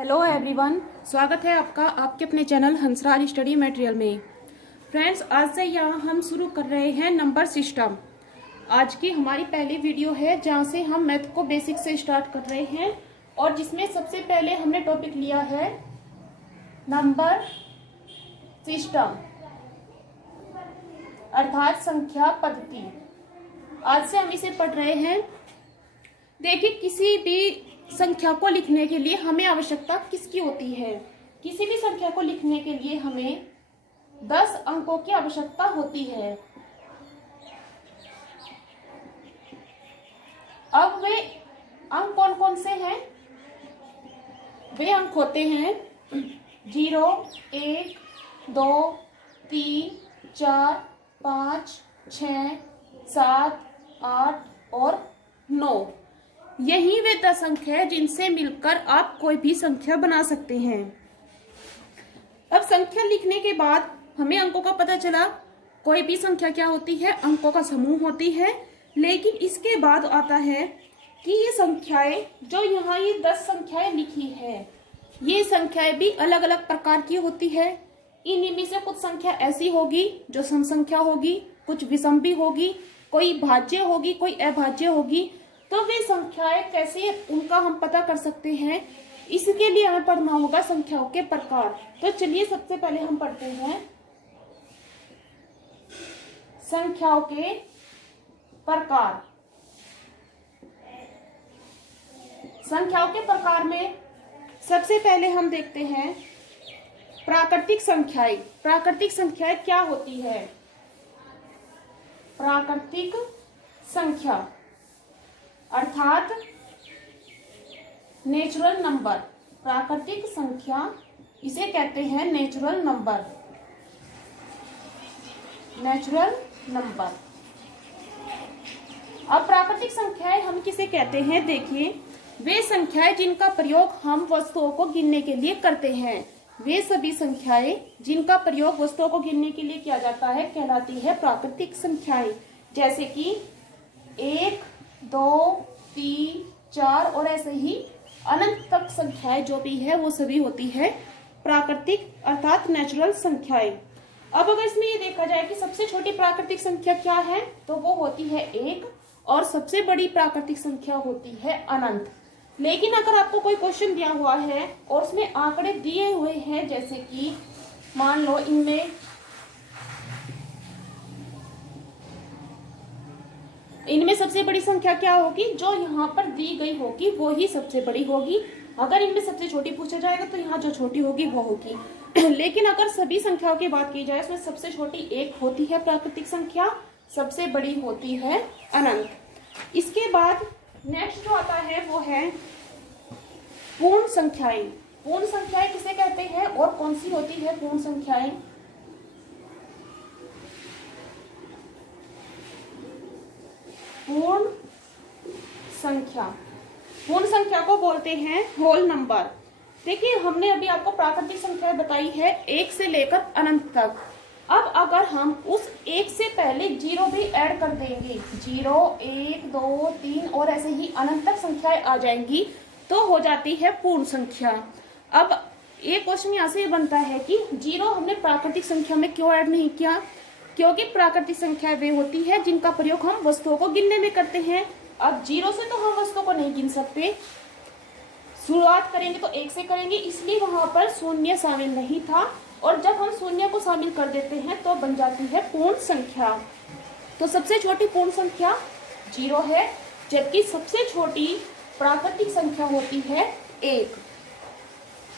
Hello everyone, स्वागत है आपका आपके अपने चैनल हंसराज स्टडी मटेरियल में। फ्रेंड्स, आज से यहाँ हम शुरू कर रहे हैं नंबर सिस्टम। आज की हमारी पहली वीडियो है जहाँ से हम मैथ को बेसिक से स्टार्ट कर रहे हैं और जिसमें सबसे पहले हमने टॉपिक लिया है नंबर सिस्टम अर्थात संख्या पद्धति। आज से हम इसे पढ़ रहे हैं। देखिए, किसी भी संख्या को लिखने के लिए हमें आवश्यकता किसकी होती है? किसी भी संख्या को लिखने के लिए हमें 10 अंकों की आवश्यकता होती है। अब वे अंक कौन कौन से हैं? वे अंक होते हैं 0, 1, 2, 3, 4, 5, 6, 7, 8 और 9। यही वे 10 अंक है जिनसे मिलकर आप कोई भी संख्या बना सकते हैं। अब संख्या लिखने के बाद हमें अंकों का पता चला। कोई भी संख्या क्या होती है? अंकों का समूह होती है। लेकिन इसके बाद आता है कि ये संख्याएं जो यहाँ ये 10 संख्याएं लिखी है, ये संख्याएं भी अलग अलग प्रकार की होती है। इनमें से कुछ संख्या ऐसी होगी जो सम संख्या होगी, कुछ विषम भी होगी, कोई भाज्य होगी, कोई अभाज्य होगी। तो वे संख्याएं कैसे, उनका हम पता कर सकते हैं। इसके लिए हमें पढ़ना होगा संख्याओं के प्रकार। तो चलिए सबसे पहले हम पढ़ते हैं संख्याओं के प्रकार। संख्याओं के प्रकार में सबसे पहले हम देखते हैं प्राकृतिक संख्याएं। प्राकृतिक संख्याएं क्या होती है? प्राकृतिक संख्या अर्थात नेचुरल नंबर। प्राकृतिक संख्या इसे कहते हैं नेचुरल नंबर। Natural number. अब प्राकृतिक संख्याएं हम किसे कहते हैं? देखिए, वे संख्याएं जिनका प्रयोग हम वस्तुओं को गिनने के लिए करते हैं। वे सभी संख्याएं जिनका प्रयोग वस्तुओं को गिनने के लिए किया जाता है कहलाती है प्राकृतिक संख्याएं। जैसे कि 1, 2, 3, 4 और ऐसे ही अनंत तक संख्याएं जो भी है वो सभी होती है प्राकृतिक अर्थात नेचुरल संख्याएं। अब अगर इसमें ये देखा जाए कि सबसे छोटी प्राकृतिक संख्या क्या है, तो वो होती है 1 और सबसे बड़ी प्राकृतिक संख्या होती है अनंत। लेकिन अगर आपको कोई क्वेश्चन दिया हुआ है और उसमें आंकड़े दिए हुए हैं, जैसे कि मान लो इनमें सबसे बड़ी संख्या क्या होगी? जो यहाँ पर दी गई होगी वो ही सबसे बड़ी होगी। अगर इनमें सबसे छोटी पूछा जाएगा तो यहाँ जो छोटी होगी वो होगी। लेकिन अगर सभी संख्याओं की बात की जाए, उसमें सबसे छोटी 1 होती है प्राकृतिक संख्या, सबसे बड़ी होती है अनंत। इसके बाद नेक्स्ट जो आता है वो है पूर्ण संख्याएं। पूर्ण संख्याएं किसे कहते हैं और कौन सी होती है पूर्ण संख्याएं? पूर्ण संख्या। पूर्ण संख्या को बोलते हैं होल नंबर। देखिए, हमने अभी आपको प्राकृतिक संख्या बताई है 1 से लेकर अनंत तक। अब अगर हम उस 1 से पहले 0 भी ऐड कर देंगे, 0, 1, 2, 3 और ऐसे ही अनंत तक संख्याएं आ जाएंगी, तो हो जाती है पूर्ण संख्या। अब एक क्वेश्चन यहाँ से बनता है कि 0 हमने प्राकृतिक संख्या में क्यों ऐड नहीं किया? क्योंकि प्राकृतिक संख्या वे होती है जिनका प्रयोग हम वस्तुओं को गिनने में करते हैं। अब 0 से तो हम वस्तुओं को नहीं गिन सकते, शुरुआत करेंगे तो 1 से करेंगे, इसलिए वहां पर शून्य शामिल नहीं था। और जब हम शून्य को शामिल कर देते हैं तो बन जाती है पूर्ण संख्या। तो सबसे छोटी पूर्ण संख्या 0 है, जबकि सबसे छोटी प्राकृतिक संख्या होती है 1।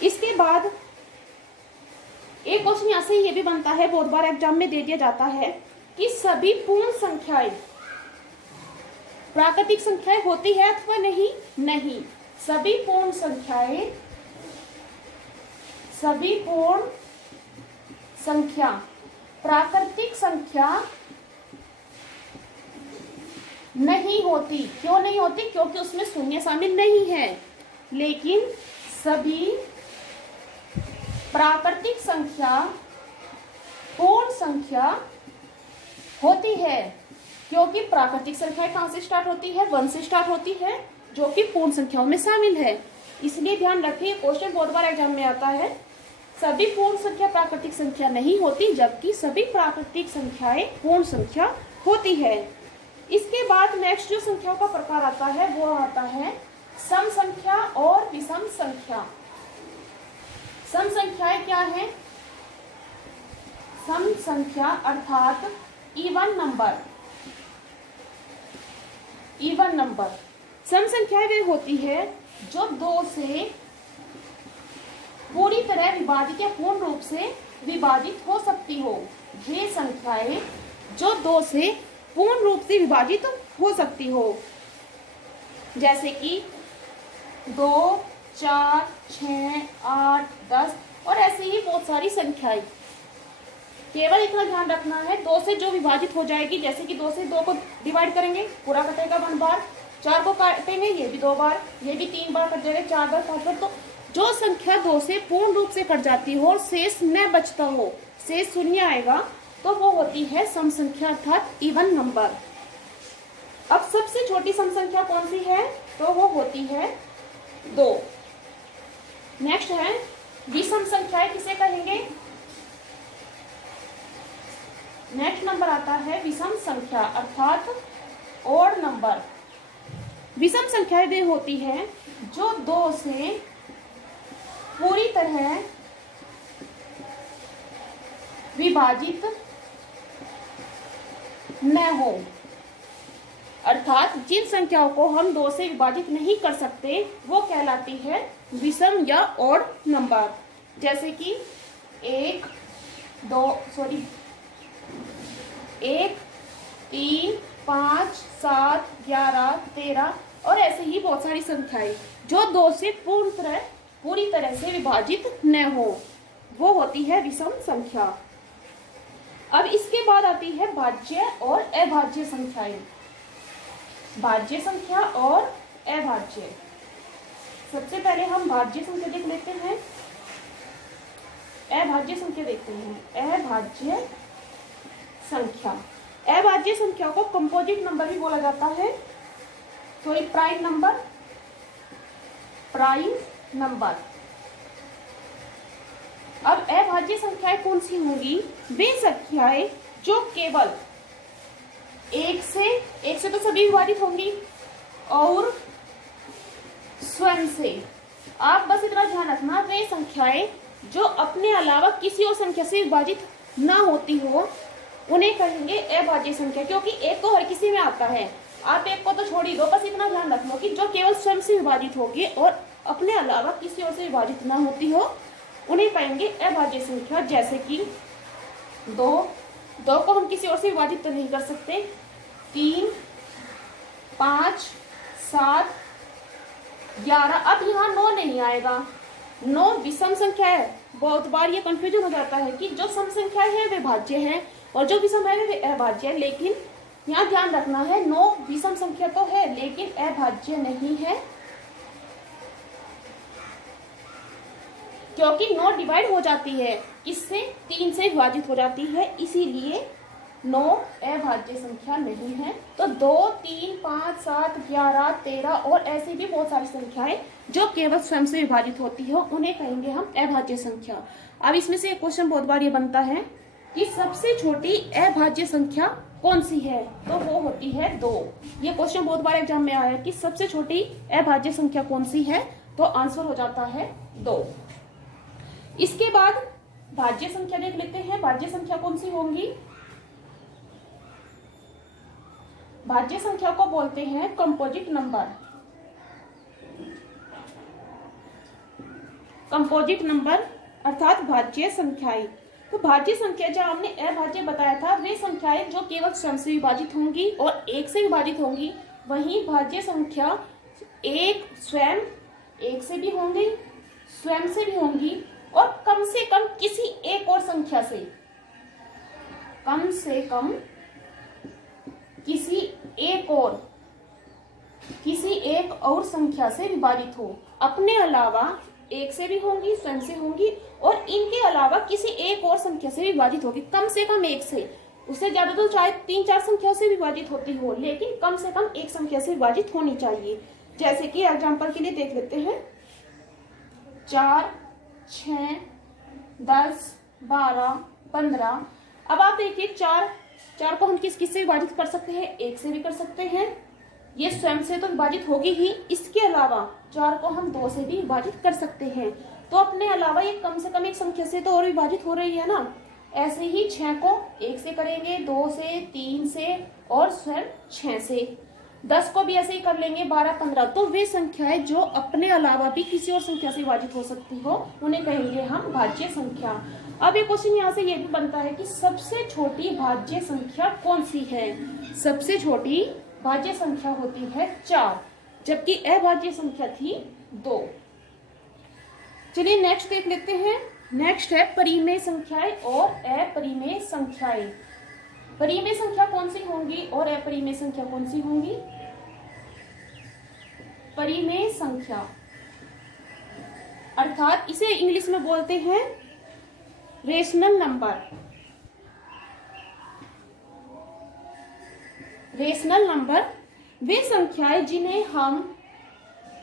इसके बाद एक क्वेश्चन यहाँ से ये भी बनता है, बहुत बार एग्जाम में दे दिया जाता है कि सभी पूर्ण संख्याएं प्राकृतिक संख्याएं होती है अथवा नहीं? नहीं, सभी पूर्ण संख्या प्राकृतिक संख्या नहीं होती। क्यों नहीं होती? क्योंकि उसमें शून्य शामिल नहीं है। लेकिन सभी प्राकृतिक संख्या पूर्ण संख्या होती है, क्योंकि प्राकृतिक संख्या कहाँ से स्टार्ट होती है? 1 से स्टार्ट होती है, जो कि पूर्ण संख्याओं में शामिल है। इसलिए ध्यान रखिए, क्वेश्चन बहुत बार एग्जाम में आता है। सभी पूर्ण संख्या प्राकृतिक संख्या नहीं होती, जबकि सभी प्राकृतिक संख्याएं पूर्ण संख्या होती है। इसके बाद नेक्स्ट जो संख्याओं का प्रकार आता है वो आता है सम संख्या और विषम संख्या। सम संख्याएं क्या है? सम संख्या अर्थात इवन नंबर। इवन नंबर सम संख्याएं वे होती है जो 2 से पूरी तरह विभाजित या पूर्ण रूप से विभाजित हो सकती हो। वे संख्याएं जो 2 से पूर्ण रूप से विभाजित हो सकती हो, जैसे कि 2, 4, 6, 8, 10 और ऐसे ही बहुत सारी संख्याएं। केवल इतना ध्यान रखना है, 2 से जो विभाजित हो जाएगी, जैसे कि 2 से 2 को डिवाइड करेंगे, पूरा कटेगा 1 बार, 4 को काटेंगे, ये भी 2 बार, ये भी 3 बार कट जाएगा, 4 बार, 5 बार। तो जो संख्या 2 से पूर्ण रूप से कट जाती हो और शेष न बचता हो, शेष शून्य आएगा, तो वो होती है सम संख्या अर्थात इवन नंबर। अब सबसे छोटी सम संख्या कौन सी है? तो वो होती है 2। नेक्स्ट है विषम संख्याएं, किसे कहेंगे? नेक्स्ट नंबर आता है विषम संख्या अर्थात ओड नंबर। विषम संख्याएं वे होती है जो 2 से पूरी तरह विभाजित न हो, अर्थात जिन संख्याओं को हम 2 से विभाजित नहीं कर सकते वो कहलाती है विषम या ओड नंबर। जैसे कि 1, 3, 5, 7, 11, 13 और ऐसे ही बहुत सारी संख्याएं जो 2 से पूरी तरह से विभाजित न हो, वो होती है विषम संख्या। अब इसके बाद आती है भाज्य और अभाज्य संख्याएं। भाज्य संख्या और अभाज्य। सबसे पहले हम भाज्य संख्या देख लेते हैं, अभाज्य संख्या देखते हैं। अभाज्य संख्या, अभाज्य संख्या को कंपोजिट नंबर भी बोला जाता है, sorry prime number. Prime number. अब अभाज्य संख्याएं कौन सी होंगी? वे संख्याएं जो केवल 1 से तो सभी विभाजित होंगी और स्वयं से। आप बस इतना ध्यान रखना, वे संख्याएं जो अपने अलावा किसी और संख्या से विभाजित ना होती हो उन्हें कहेंगे अभाज्य संख्या, क्योंकि 1 तो हर किसी में आता है। आप 1 को तो छोड़ ही दो, बस इतना ध्यान रखना कि जो केवल स्वयं से विभाजित होगी और अपने अलावा किसी और से विभाजित ना होती हो उन्हें कहेंगे अभाज्य संख्या। जैसे कि 2 को हम किसी और से विभाजित तो नहीं कर सकते, 3, 5, 7, 11। अब यहाँ 9 नहीं आएगा, 9 विषम संख्या है। बहुत बार ये कंफ्यूजन हो जाता है कि जो सम संख्या है वे भाज्य है और जो विषम है वे अभाज्य है, लेकिन यहाँ ध्यान रखना है 9 विषम संख्या तो है लेकिन अभाज्य नहीं है, क्योंकि 9 डिवाइड हो जाती है, इससे 3 से विभाजित हो जाती है, इसीलिए 9 अभाज्य संख्या नहीं है। तो 2, 3, 5, 7, 11, 13 और ऐसी भी बहुत सारी संख्याएं जो केवल स्वयं से विभाजित होती हो उन्हें कहेंगे हम अभाज्य संख्या। अब इसमें से एक क्वेश्चन बहुत बार ये बनता है कि सबसे छोटी अभाज्य संख्या कौन सी है? तो वो होती है 2। ये क्वेश्चन बहुत बार एग्जाम में आया कि सबसे छोटी अभाज्य संख्या कौन सी है, तो आंसर हो जाता है 2। इसके बाद भाज्य संख्या देख लेते हैं। भाज्य संख्या कौन सी होंगी? भाज्य संख्या को बोलते हैं कंपोजिट नंबर। कंपोजिट नंबर अर्थात भाज्य संख्याएं। तो भाज्य संख्या जो हमने अभाज्य बताया था वे संख्याएं जो केवल स्वयं से विभाजित होंगी और 1 से विभाजित होंगी। वहीं भाज्य संख्या स्वयं 1 से भी होंगी, स्वयं से भी होंगी और कम से कम किसी एक और संख्या से, कम से कम किसी एक और संख्या से विभाजित हो। अपने अलावा 1 से भी होंगी, स्वयं से होंगी और इनके अलावा किसी एक और संख्या से विभाजित होगी। कम से कम 1 से, उससे ज्यादा तो चाहे 3-4 संख्या से विभाजित होती हो, लेकिन कम से कम 1 संख्या से विभाजित होनी चाहिए। जैसे कि एग्जाम्पल के लिए देख लेते हैं, 4, 6, 10, 12, 15। अब आप देखिए चार को हम किससे विभाजित कर सकते हैं? 1 से भी कर सकते हैं, ये स्वयं से तो विभाजित होगी ही, इसके अलावा 4 को हम 2 से भी विभाजित कर सकते हैं। तो अपने अलावा ये कम से कम एक संख्या से तो और विभाजित हो रही है ना। ऐसे ही 6 को 1 से करेंगे, 2 से, 3 से और स्वयं 6 से। 10 को भी ऐसे ही कर लेंगे, 12, 15। तो वे संख्याएं जो अपने अलावा भी किसी और संख्या से विभाजित हो सकती हो उन्हें कहेंगे हम भाज्य संख्या। अब एक क्वेश्चन यहाँ से ये भी बनता है कि सबसे छोटी भाज्य संख्या कौन सी है? सबसे छोटी भाज्य संख्या होती है 4, जबकि अभाज्य संख्या थी 2। चलिए नेक्स्ट देख लेते हैं। नेक्स्ट है परिमेय संख्याएं और अपरिमेय संख्याएं। परिमेय संख्या कौन सी होंगी और अपरिमेय संख्या कौन सी होंगी? परिमेय संख्या अर्थात इसे इंग्लिश में बोलते हैं रेशनल नंबर। रेशनल नंबर वे संख्याएं जिन्हें हम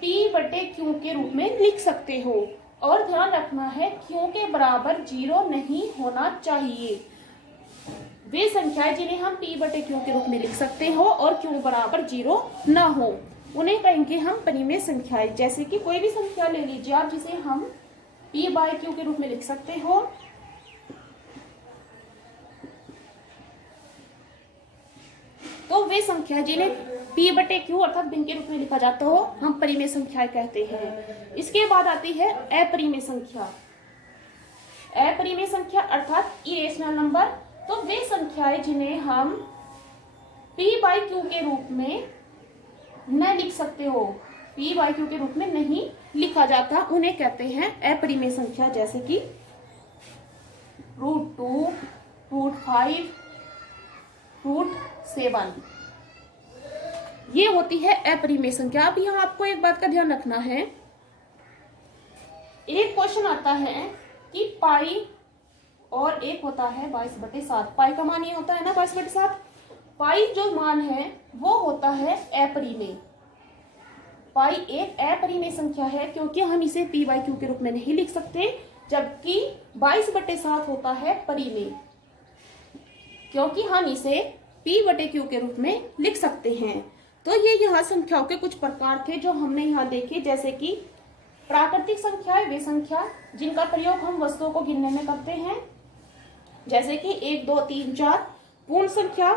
P/Q के रूप में लिख सकते हो, और ध्यान रखना है Q के बराबर 0 नहीं होना चाहिए। वे संख्याएं जिन्हें हम P/Q के रूप में लिख सकते हो और Q बराबर 0 ना हो उन्हें कहेंगे हम परिमेय संख्याएं। जैसे कि कोई भी संख्या ले लीजिए आप जिसे हम P/Q के रूप में लिख सकते हो, तो वे संख्या जिन्हें P/Q अर्थात भिन्न के रूप में लिखा जाता हो हम परिमेय संख्याएं कहते हैं। इसके बाद आती है अपरिमेय संख्या। अपरिमेय संख्या अर्थात इरेशनल नंबर, तो वे संख्याएं जिन्हें हम P/Q के रूप में न लिख सकते हो, P/Q के रूप में नहीं लिखा जाता, उन्हें कहते हैं अपरिमेय संख्या। जैसे कि √2, √5, √7, ये होती है अपरिमेय संख्या। अब यहाँ आपको एक बात का ध्यान रखना है, एक क्वेश्चन आता है कि पाई और एक होता है 22/7। पाई का मान ये होता है ना 22/7। पाई जो मान है वो होता है अपरिमेय। पाई एक अपरिमेय संख्या है क्योंकि हम इसे P/Q के रूप में नहीं लिख सकते, जबकि 22/7 होता है परिमेय क्योंकि हम इसे P/Q के रूप में लिख सकते हैं। तो ये यहाँ संख्याओं के कुछ प्रकार थे जो हमने यहाँ देखे। जैसे कि प्राकृतिक संख्याएं वे संख्या जिनका प्रयोग हम वस्तुओं को गिनने में करते हैं, जैसे कि 1, 2, 3, 4। पूर्ण संख्या,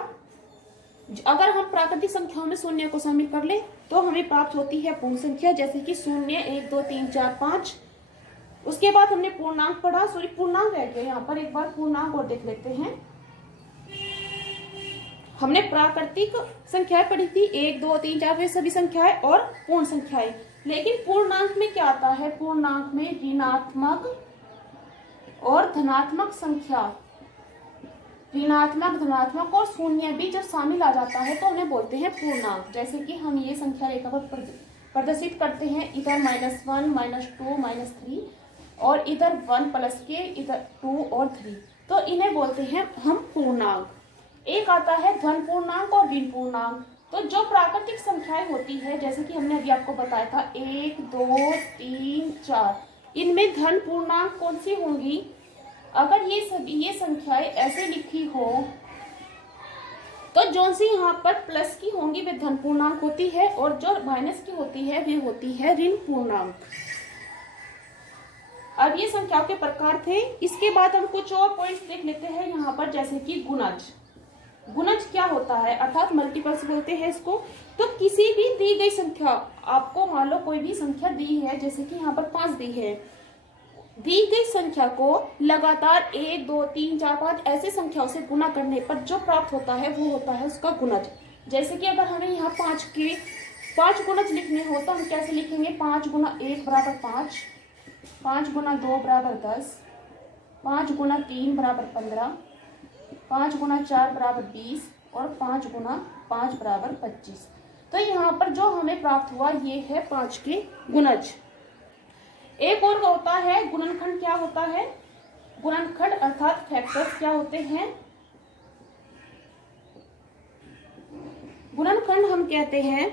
अगर हम प्राकृतिक संख्याओं में शून्य को शामिल कर ले तो हमें प्राप्त होती है पूर्ण संख्या, जैसे कि 0, 1, 2, 3, 4, 5। उसके बाद हमने पूर्णांक पढ़ा, पूर्णांक रह गया, यहाँ पर एक बार पूर्णांक और देख लेते हैं। हमने प्राकृतिक संख्याएं पढ़ी थी 1, 2, 3, 4 वे सभी संख्याएं और पूर्ण संख्याएं। लेकिन पूर्णांक में क्या आता है? पूर्णांक में ऋणात्मक और धनात्मक संख्या, ऋणात्मक, धनात्मक और शून्य भी जब शामिल आ जाता है तो उन्हें बोलते हैं पूर्णांक। जैसे कि हम ये संख्या रेखा पर प्रदर्शित करते हैं, इधर -1, -2, -3 और इधर 1 प्लस के, इधर 2 और 3, तो इन्हें बोलते हैं हम पूर्णांक। एक आता है धन पूर्णांक और ऋण पूर्णांक। तो जो प्राकृतिक संख्याएं होती है, जैसे कि हमने अभी आपको बताया था 1, 2, 3, 4, इनमें धन पूर्णांक कौन सी होंगी? अगर ये संख्याएं ऐसे लिखी हो तो जो सी यहाँ पर प्लस की होंगी वे धन पूर्णांक होती है और जो माइनस की होती है वे होती है ऋण पूर्णांक। अब ये संख्याओं के प्रकार थे। इसके बाद हम कुछ और पॉइंट्स देख लेते हैं यहाँ पर, जैसे कि गुणज। गुणज क्या होता है? अर्थात मल्टीपल्स बोलते हैं इसको। तो किसी भी दी गई संख्या, आपको मान लो कोई भी संख्या दी है, जैसे कि यहाँ पर 5 दी है, दी गई संख्या को लगातार 1, 2, 3, 4, 5 ऐसे संख्याओं से गुना करने पर जो प्राप्त होता है वो होता है उसका गुणज। जैसे कि अगर हमें यहाँ 5 के 5 गुणज लिखने हो तो हम कैसे लिखेंगे? 5 गुना 1 बराबर 5, 5 गुना 2 बराबर 10, 5 गुना 3 बराबर 15, 5 गुना 4 बराबर 20 और 5 गुना 5 बराबर 25। तो यहाँ पर जो हमें प्राप्त हुआ ये है 5 के गुणज। एक और होता है गुणनखंड। क्या होता है गुणनखंड? अर्थात फैक्टर्स क्या होते हैं? गुणनखंड हम कहते हैं,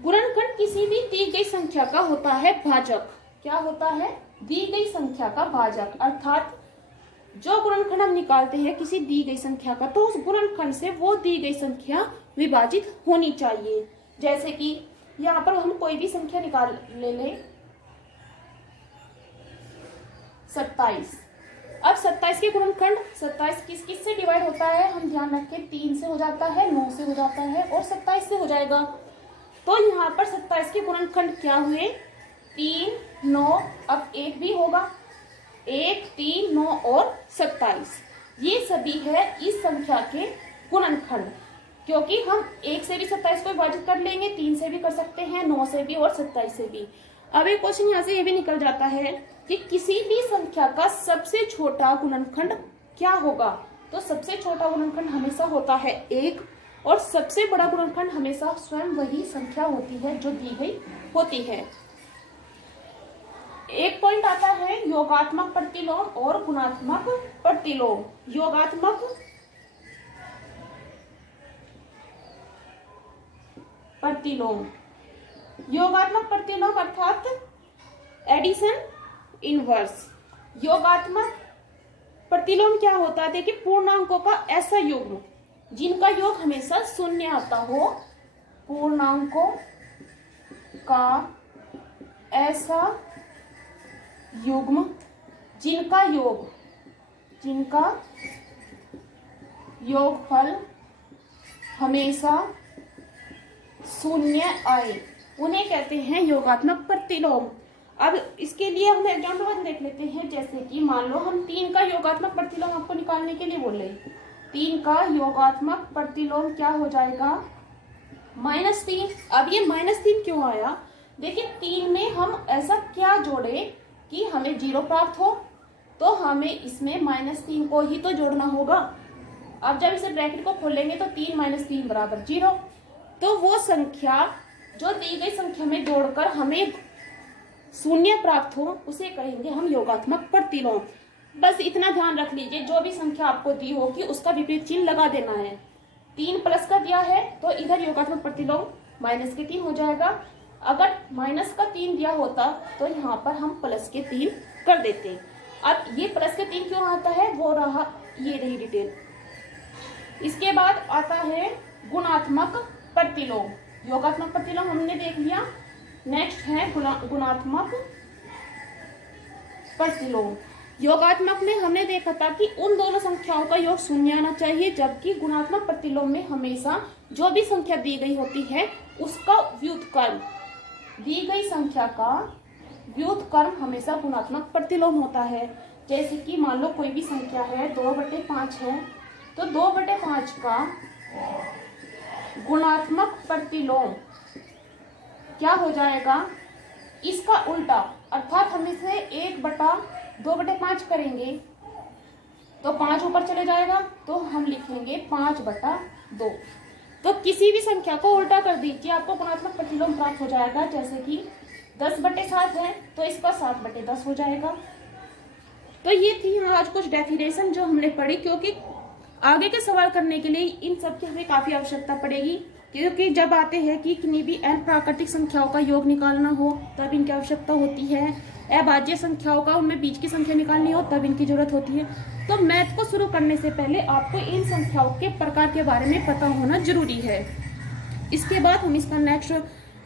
गुणनखंड किसी भी दी गई संख्या का होता है भाजक। क्या होता है, दी गई संख्या का भाजक। अर्थात जो गुणनखंड हम निकालते हैं किसी दी गई संख्या का, तो उस गुणनखंड से वो दी गई संख्या विभाजित होनी चाहिए। जैसे कि यहाँ पर हम कोई भी संख्या निकाल ले 27। अब 27 के गुणनखंड 27 किस किस से डिवाइड होता है, हम ध्यान रखें 3 से हो जाता है, 9 से हो जाता है और 27 से हो जाएगा। तो यहाँ पर 27 के गुणनखंड क्या हुए, 3, 9, अब 1 भी होगा, 1, 3, 9 और 27, ये सभी है इस संख्या के गुणनखंड। क्योंकि हम 1 से भी 27 को विभाजित कर लेंगे, 3 से भी कर सकते हैं, 9 से भी और 27 से भी। अब एक क्वेश्चन यहाँ से ये भी निकल जाता है कि किसी भी संख्या का सबसे छोटा गुणनखंड क्या होगा। तो सबसे छोटा गुणनखंड हमेशा होता है 1 और सबसे बड़ा गुणनखंड हमेशा स्वयं वही संख्या होती है जो दी गई होती है। एक पॉइंट आता है योगात्मक प्रतिलोम और गुणात्मक प्रतिलोम। योगात्मक प्रतिलोम, योगात्मक प्रतिलोम अर्थात एडिशन इनवर्स। योगात्मक प्रतिलोम क्या होता है, देखिए पूर्णांकों का ऐसा युग्म जिनका योग हमेशा शून्य आता हो, पूर्णांकों का ऐसा युग्म जिनका योगफल हमेशा शून्य आए, उन्हें कहते हैं योगात्मक प्रतिलोम। अब इसके लिए हम एग्जाम्पल देख लेते हैं। जैसे कि मान लो हम 3 का योगात्मक प्रतिलोम आपको निकालने के लिए बोले, 3 का योगात्मक प्रतिलोम क्या हो जाएगा, -3। अब ये -3 क्यों आया, देखिए 3 में हम ऐसा क्या जोड़े कि हमें 0 प्राप्त हो, तो हमें इसमें -3 को ही तो जोड़ना होगा। अब जब इसे ब्रैकेट को खोलेंगे तो 3 - 3 = 0। तो वो संख्या जो दी गई संख्या में जोड़कर हमें शून्य प्राप्त हो उसे कहेंगे हम योगात्मक प्रतिलोम। बस इतना ध्यान रख लीजिए, जो भी संख्या आपको दी होगी उसका विपरीत चिन्ह लगा देना है। 3 प्लस का दिया है तो इधर योगात्मक प्रतिलोम -3 हो जाएगा। अगर -3 दिया होता तो यहाँ पर हम +3 कर देते। अब ये +3 क्यों आता है, वो रहा, ये रही डिटेल। इसके बाद आता है गुणात्मक प्रतिलोम। योगात्मक प्रतिलोम हमने देख लिया, नेक्स्ट है गुणात्मक प्रतिलोम। योगात्मक में हमने देखा था कि उन दोनों संख्याओं का योग शून्य आना चाहिए, जबकि गुणात्मक प्रतिलोम में हमेशा जो भी संख्या दी गई होती है उसका व्युत्क्रम, दी गई संख्या का व्युत्क्रम हमेशा गुणात्मक प्रतिलोम होता है। जैसे कि मान लो कोई भी संख्या है 2/5 है, तो 2/5 का गुणात्मक प्रतिलोम क्या हो जाएगा, इसका उल्टा। अर्थात हम इसे 1/2/5 करेंगे तो 5 ऊपर चले जाएगा, तो हम लिखेंगे 5/2। तो किसी भी संख्या को उल्टा कर दीजिए, आपको गुणात्मक प्रतिलोम प्राप्त हो जाएगा। जैसे कि 10/7 है तो इसका 7/10 हो जाएगा। तो ये थी आज कुछ डेफिनेशन जो हमने पढ़ी, क्योंकि आगे के सवाल करने के लिए इन सब की हमें काफी आवश्यकता पड़ेगी। क्योंकि जब आते हैं कि किन्हीं भी अप्राकृतिक संख्याओं का योग निकालना हो तब इनकी आवश्यकता होती है, अभाज्य संख्याओं का उनमें बीच की संख्या निकालनी हो तब इनकी जरूरत होती है। तो मैथ को शुरू करने से पहले आपको इन संख्याओं के प्रकार के बारे में पता होना जरूरी है। इसके बाद हम इसका नेक्स्ट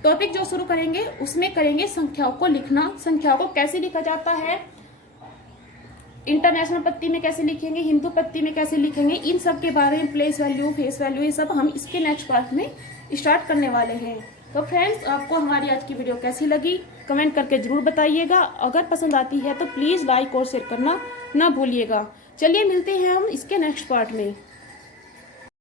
टॉपिक जो शुरू करेंगे उसमें करेंगे संख्याओं को लिखना, संख्याओं को कैसे लिखा जाता है, इंटरनेशनल पत्ती में कैसे लिखेंगे, हिंदू पत्ती में कैसे लिखेंगे, इन सब के बारे में, प्लेस वैल्यू, फेस वैल्यू, ये सब हम इसके नेक्स्ट पार्ट में स्टार्ट करने वाले हैं। तो फ्रेंड्स, आपको हमारी आज की वीडियो कैसी लगी कमेंट करके जरूर बताइएगा। अगर पसंद आती है तो प्लीज़ लाइक और शेयर करना ना भूलिएगा। चलिए मिलते हैं हम इसके नेक्स्ट पार्ट में।